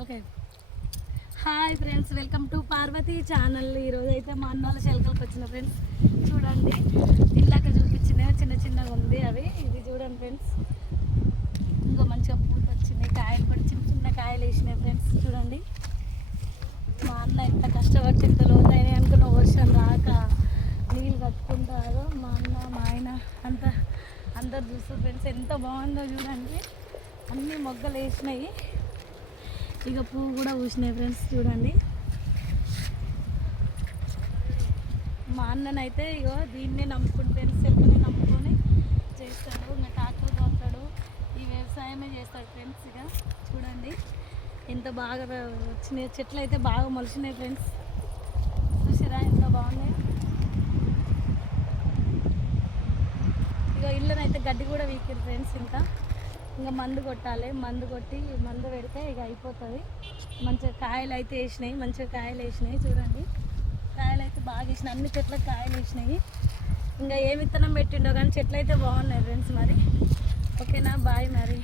Hi friends, welcome to Parvathi channel. ఈరోజు అయితే మా అన్న వాళ్ళ శిలకలకు వచ్చిన ఫ్రెండ్స్. చూడండి, ఇందాక చూపించిన చిన్న చిన్నగా ఉంది అవి. ఇది చూడండి ఫ్రెండ్స్, ఇంకా మంచిగా పూత వచ్చినాయి, కాయలు కూడా చిన్న చిన్న కాయలు వేసినాయి ఫ్రెండ్స్. చూడండి, మా అన్న ఎంత కష్టపడి ఎంత లోతైనాయి అనుకున్న వర్షం రాక నీళ్ళు కట్టుకుంటారో మా అన్న మా ఆయన అందరు చూస్తారు ఫ్రెండ్స్. ఎంత బాగుందో చూడండి, అన్ని మొగ్గలు వేసినాయి, ఇక పువ్వు కూడా పూసినాయి ఫ్రెండ్స్. చూడండి, మా అన్ననైతే ఇగో దీన్నే నమ్ముకుని ఫ్రెండ్స్, చెప్పునే నమ్ముకొని చేస్తాడు. ఇంకా ట్రాక్టర్ తోలుతాడు, ఈ వ్యవసాయమే చేస్తాడు ఫ్రెండ్స్. ఇక చూడండి ఎంత బాగా వచ్చినాయి, చెట్లు అయితే బాగా మొలిచినాయి ఫ్రెండ్స్. చూసారా ఎంత బాగున్నాయి. ఇక ఇళ్ళనైతే గడ్డి కూడా వీకిరు ఫ్రెండ్స్. ఇంకా మందు కొట్టాలి, మందు కొట్టి మందు పెడితే ఇక అయిపోతుంది. మంచిగా కాయలు అయితే వేసినాయి, మంచిగా కాయలు వేసినాయి. చూడండి, కాయలు అయితే బాగా వేసినాయి, అన్ని చెట్లకు కాయలు వేసినాయి. ఇంకా ఏ విత్తనం పెట్టిండో కానీ చెట్లు అయితే బాగున్నాయి ఫ్రెండ్స్. మరి ఓకేనా, బాయ్ మరి.